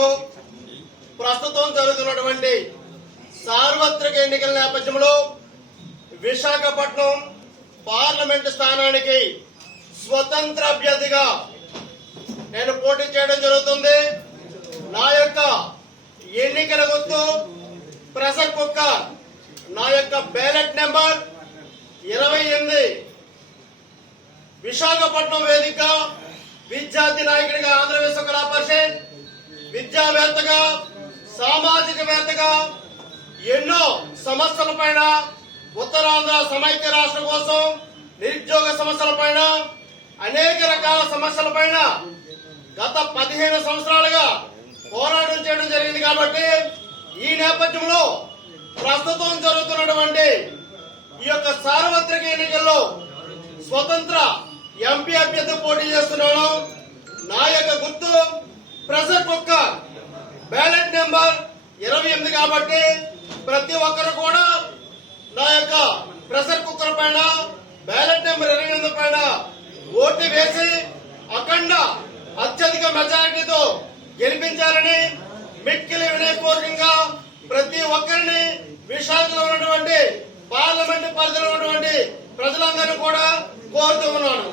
నేపథ్యంలో ప్రస్తుతం జరుగుతున్నటువంటి సార్వత్రిక ఎన్నికల నేపథ్యంలో విశాఖపట్నం పార్లమెంటు స్థానానికి స్వతంత్ర అభ్యర్థిగా నేను పోటీ చేయడం జరుగుతుంది. నా యొక్క ఎన్నికల గుర్తు ప్రెషర్ కుక్కర్, నా యొక్క బ్యాలెట్ నెంబర్ 28. విశాఖపట్నం వేదిక విద్యార్థి నాయకుడిగా, ఆంధ్ర విశ్వకళా పరిషత్ విద్యావేత్తగా, సామాజికవేత్తగా ఎన్నో సమస్యలపైన, ఉత్తరాంధ్ర సమైక్య రాష్ట్రం కోసం, నిరుద్యోగ సమస్యలపైన, అనేక రకాల సమస్యలపైన గత 15 సంవత్సరాలుగా పోరాటం చేయడం జరిగింది. కాబట్టి ఈ నేపథ్యంలో ప్రస్తుతం జరుగుతున్నటువంటి ఈ యొక్క సార్వత్రిక ఎన్నికల్లో స్వతంత్ర ఎంపీ అభ్యర్థి పోటీ చేస్తున్నాను. నా యొక్క గుర్తు ప్రెషర్ కుక్కర్, బ్యాలెట్ నెంబర్ 28. కాబట్టి ప్రతి ఒక్కరు కూడా నా యొక్క ప్రెషర్ కుక్కర్ పైన, బ్యాలెట్ నెంబర్ 28 పైన ఓటు వేసి అఖండ అత్యధిక మెజారిటీతో గెలిపించాలని మిక్కిలి వినయపూర్వకంగా ప్రతి ఒక్కరిని, విశాఖలో ఉన్నటువంటి పార్లమెంటు పరిధిలో ఉన్నటువంటి ప్రజలందరూ కూడా కోరుతూ ఉన్నాను.